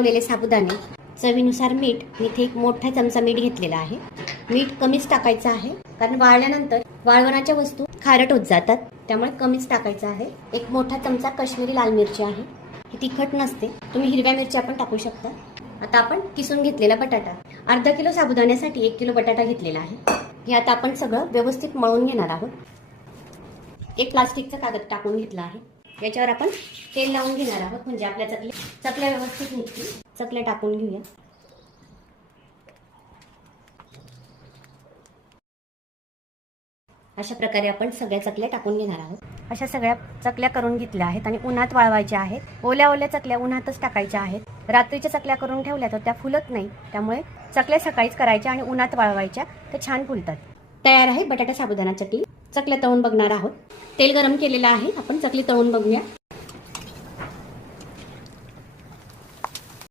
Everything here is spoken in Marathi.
ठेवलेले साबुदाणे, चवीनुसार मीठ. मी इथे एक मोठा चमचा मीठ घेतलेला आहे. मीठ कमीच टाकायचं आहे, कारण वाळल्यानंतर वाळवणाच्या वस्तू खारट होत जातात, त्यामुळे कमीच टाकायचं आहे. एक मोठा चमचा काश्मीरी लाल मिरची आहे. ही तिखट नसते, तुम्ही हिरव्या मिरच्या पण टाकू शकता. आता आपण किसून घेतलेला बटाटा, अर्धा किलो साबुदाण्यासाठी 1 किलो बटाटा घेतलेला आहे. हे आता आपण सगळं व्यवस्थित मळून घेणार आहोत. एक प्लास्टिकचा कागद टाकून घेतला आहे. याच्यावर आपण तेल लावून घेणार आहोत, म्हणजे आपल्या चकल्या व्यवस्थित निघतील. चकल्या टाकून घेऊया. अशा प्रकारे आपण सगळ्या चकल्या टाकून घेणार आहोत. अशा सगळ्या चकल्या करून घेतल्या आहेत आणि उन्हात वाळवायच्या आहेत. ओल्या चकल्या उन्हातच टाकायच्या आहेत. रात्रीच्या चकल्या करून ठेवल्या तर त्या फुलत नाही, त्यामुळे चकल्या सकाळीच करायच्या आणि उन्हात वाळवायच्या, तर छान फुलतात. तयार आहे बटाटा साबुदाणा चकली. चकल्या तळून बघणार आहोत. तेल गरम केलेलं आहे, आपण चकली तळून बघूया.